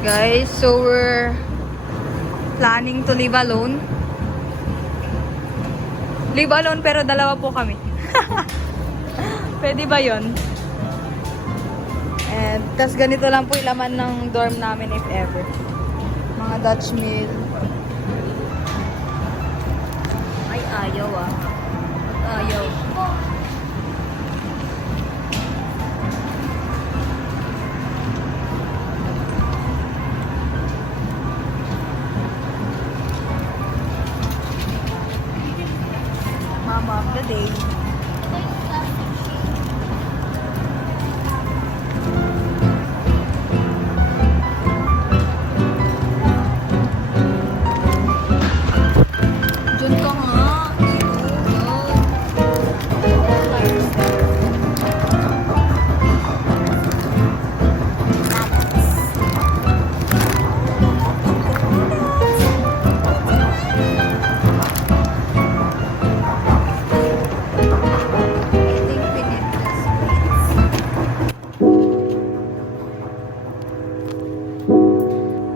Guys, so we're planning to live alone. Live alone pero dalawa po kami. Pwede ba yun? And tas ganito lang po yung laman ng dorm namin if ever. Mga Dutch meal. Ay, ayaw ah. Ayaw. Mama of the day. Diyan ka nga.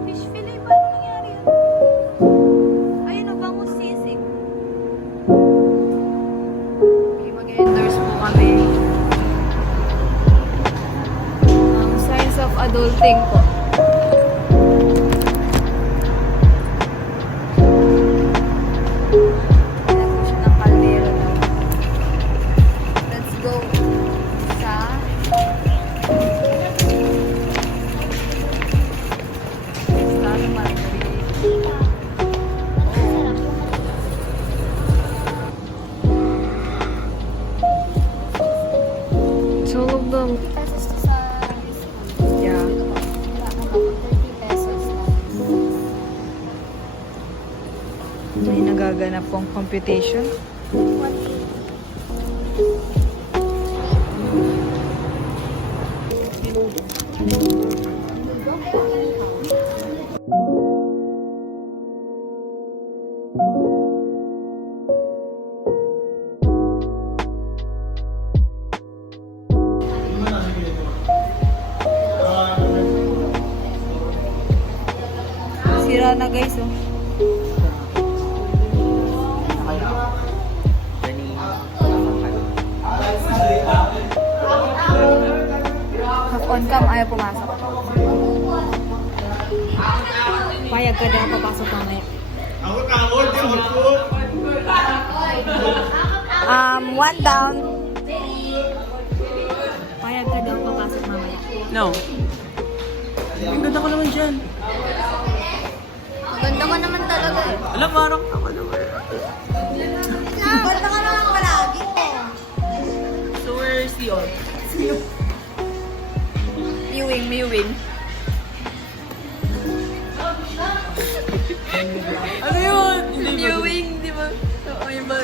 Fish fillet, paano nangyari yan? Ayun, nabangus sisig. Okay, mag-endorse po kami. Signs of adulting po. Nag-push ng kaldero daw. Let's go sa Lalo Marguerite. So, long. Pesos to sa Yeah. 30 pesos lang. May nagaganap pong computation. 180. Sira na guys, oh. Half on cam, ayaw pumasok. Payag ka daw papasok mamaya. One down. Payag ka daw papasok mamaya. No. Ang ganda ko naman dyan. Ganda ko naman talaga eh. Alam, parang ako naman. Ganda ka naman palagi eh. So where's the all? Mewing. Ano yun? Mewing, di ba? Oo, yung ba?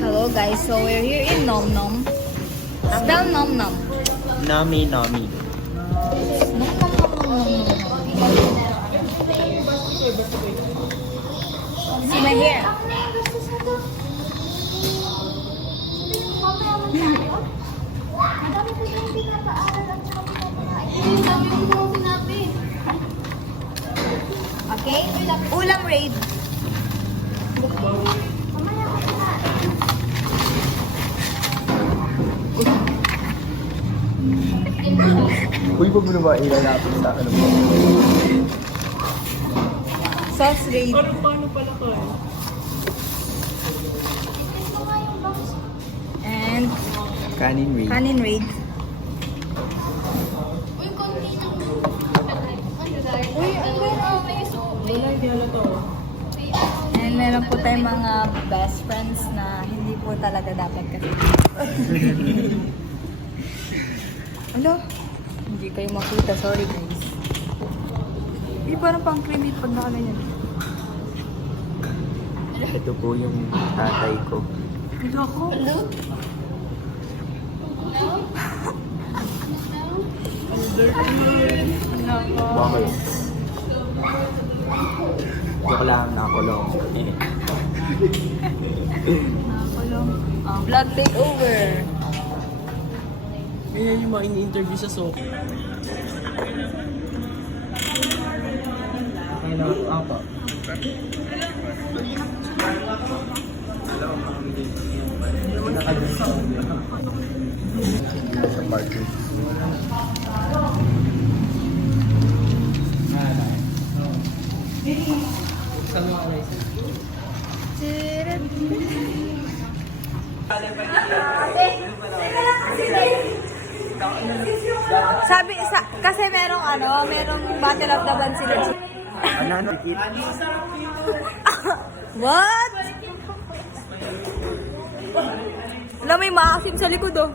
Hello guys, so we're here in Nom Nom. Spell Nom Nom. Nami. Nom Nom Nom Nom. See my hair. Madami ko yung pinapaaral at saka pinapaaral. Dami ko yung sinabi. Okay? Ulam raid. Mamaya ko na. Uy, wag mo naman ilalapit sa akin. Sauce raid. Paano pala ko eh? And Kanin ring. kanin raid. Uy, konti lang. Uy, ang ganda. May soup. Wala, hindi halata oh. And meron po tayong mga best friends na hindi po talaga dapat kasi. Ano? Hindi kayo makita. Sorry guys. Hindi parang pang creamy pag nakaganyan. Ito po yung tatay ko. Ito ako. Hello? Bakit? Joke lang, nakakulong. Nakulong. Vlog takeover. Ganyan yung mga ini-interview sa Soho. Okay na, apa. Sa parking. Kasi merong Battle of the Band sila. Ano? What? Wala, may maasim sa likod, oh.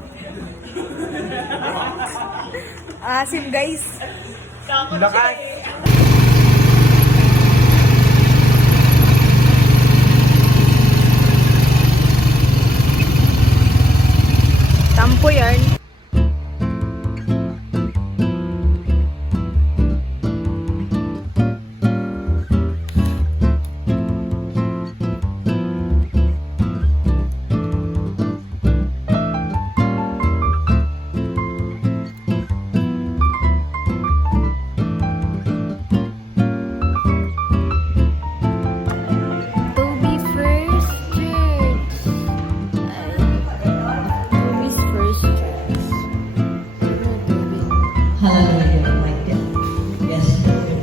Asim, guys. Lakas! Tampo yan. Toby First Church. Toby's First Church. Hallelujah, my God. Yes, Lord.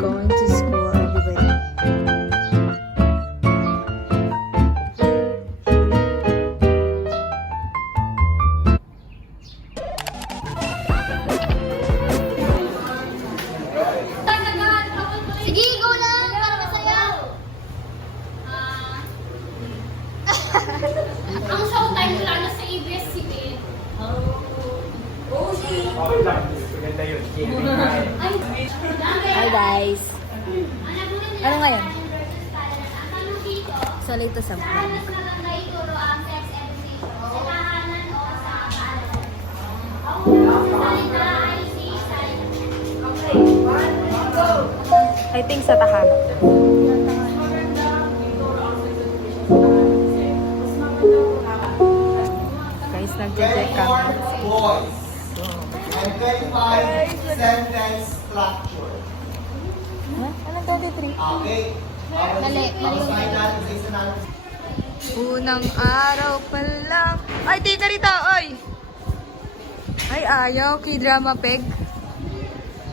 Going to school, everybody. Sige, go lang para masaya. Ang showtime wala na sa ABS-CBN. Hi, guys. Ano ngayon? Ang tanong dito, Solid to sa saan mas maganda ituro ang sex education? Sa tahanan o sa paaralan? Ang salita ay si Silent. I think sa tahanan. Guys, nag-check kami. And 25 sentence structure. Anong 23? Okay? Mali yung Unang araw pa lang. Ay, tita Rita, oy! Ay, ayaw. K-drama peg.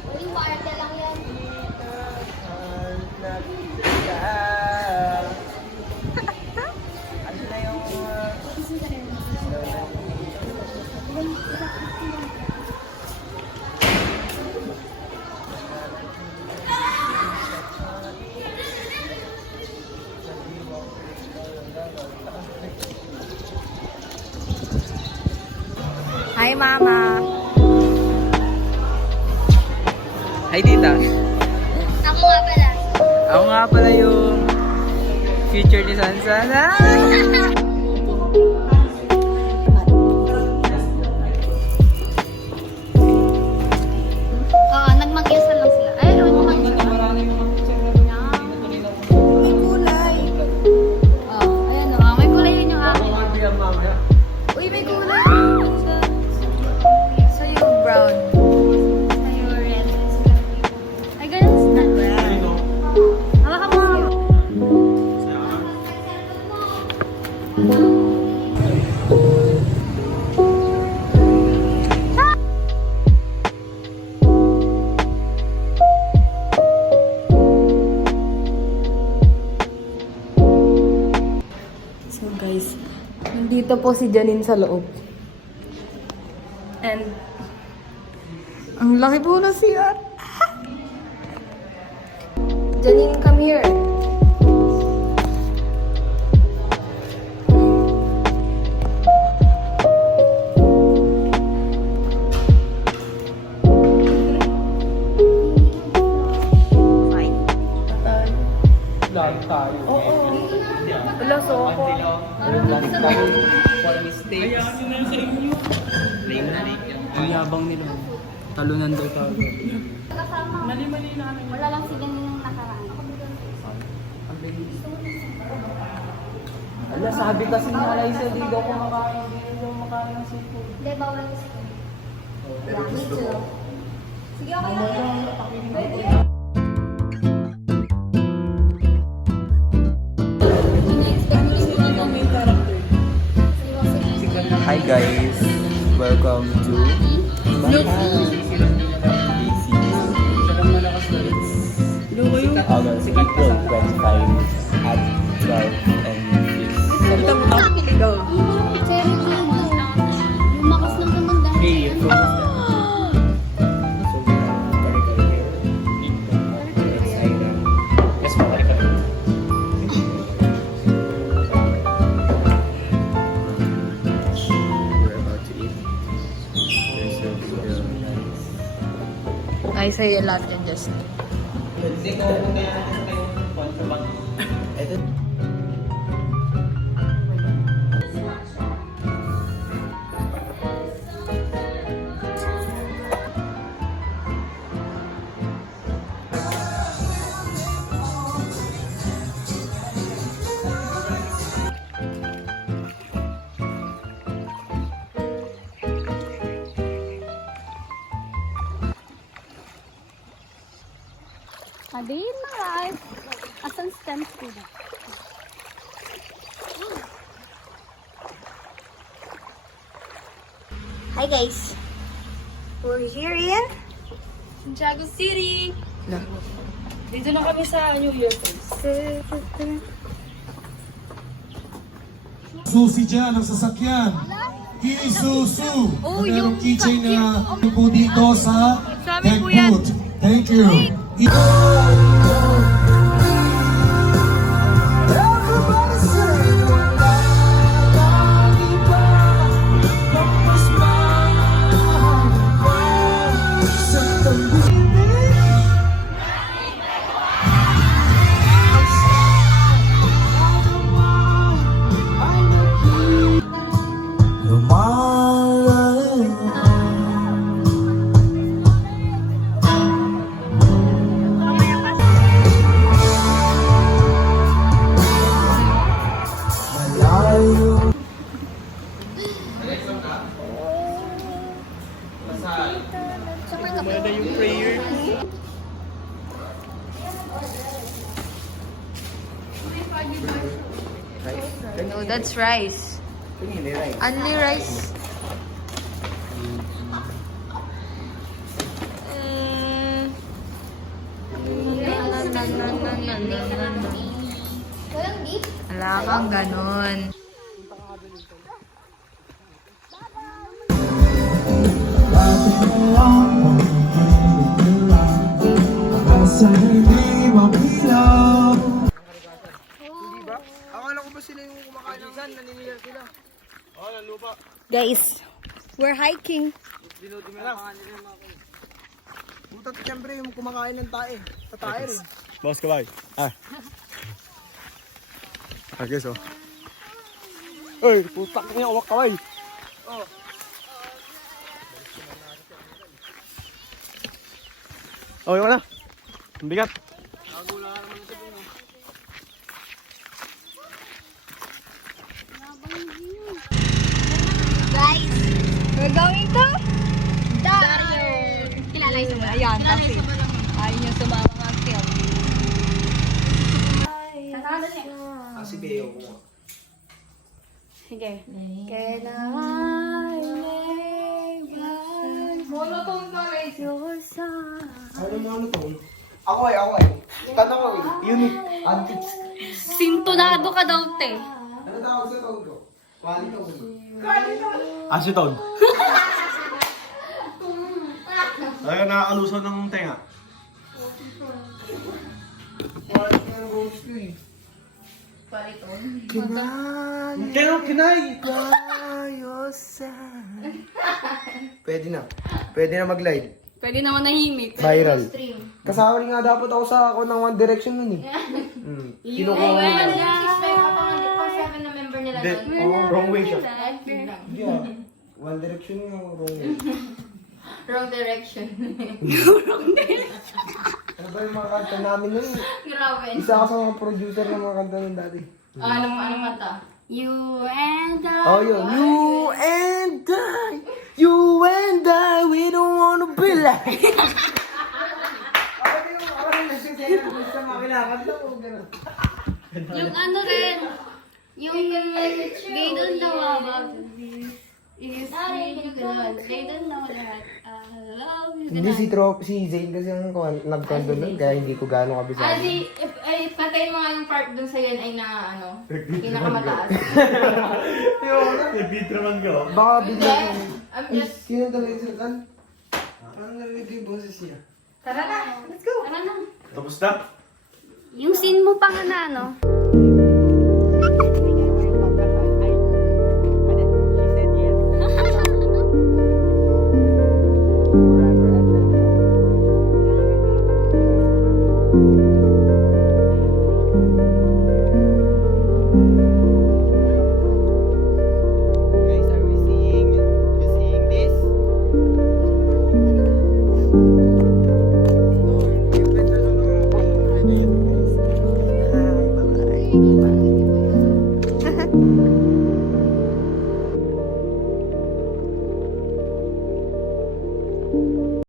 Uwing parte lang yan. Hi, Mama. Hi, tita. Ako nga pala. Ako nga pala yung future ni Sansan. Oo, nagmag-iusan lang sila. Ay, ano naman yun? May kulay. Oh, ayan o. May kulay yun yung akin. Uy, may kulay. Sa'yo, brown. Sa'yo, red. Ay, ganun sila. Hawakan mo nga. So guys, nandito po si Janine sa loob. And ang laki po na CR. Janine, come here. For mistakes. Ayaw nyo na sa inyo. Lame na rin. Ang yabang nila. Talunan daw tayo. Kasama. Mali-mali na kami. Wala lang si ganun yung nakaraan. Ala, sabi kasi ni Alaysa, di daw kumakain. Di daw kumakain ng seafood. Hindi, bawal kasi. Pero gusto mo. Sige, okay lang. Hi guys, welcome to August, April 25 at 12 and 6. Cherry King. Lumakas ng tumanda. Hey, We're about to eat. There's a video. Ay, sa'yo lahat yan, Justin. Hindi ko punta yan kayo. Contraband. Ito. Sabihin na guys. Asan stamps ko ba? Hi guys! We're here in Santiago City! Dito na kami sa New York. Susi dyan ang sasakyan. Isuzu. Oh, Na yung merong keychain na po dito sa Sa amin po yan. Techboot. Thank you. Maganda yung prayer. No, that's rice. Only rice. Walang beef? Wala kang ganon. Akala ko ba sila yung kumakain ng gan? Naninira sila. Guys, we're hiking. Butat siyempre yung kumakain ng tae. Sa tae rin. Boss Kabay. Guys oh. Uy, putak niya uwak kaway. Oh, yun na. Ang bigat. Guys, we're going to Dario! Kilala yung ba? Ayan, kasi ayaw niyo sumama ng film. Tatalo niya. Kasi kayo ko. Sige. Kailangan monotone ka guys. Ano to? Ako eh. Tanong ko unique, antique. Sintonado ka daw, te. Ano tawag sa tawag ko? Quality ko. Acetone. Ay, nakakalusan ng tenga. Kinay! Pwede na. Pwede na mag-live. Pwede naman nahimik. Viral. Kasama rin nga dapat ako sa ako ng One Direction nun eh. Kinukuha nila. Expect ako pang 7 na member nila ganon. Wrong way siya. Hindi ah. One Direction nga, wrong way. Wrong direction. Ano ba yung mga kanta namin nun? Grabe. Isa ako sa mga producer ng mga kanta nun dati. Ano mata? You and I. Oh, yun. You and I, we don't wanna be like. Yung ano rin, yung they don't know about this. Is really good. They don't know that I love you. Hindi si Zane kasi ang nag-condo nun, kaya hindi ko gano'ng kabisado. Patayin mo nga yung part dun sa yan ay na ano, pinakamataas. Nag-beat naman ka. Baka bigla Yes, I'm Ay, just, sino talaga yung sultan? Parang narinig ko yung boses niya. tara na, let's go. Ano na? Tapos na? Yung scene mo pa nga na, ano?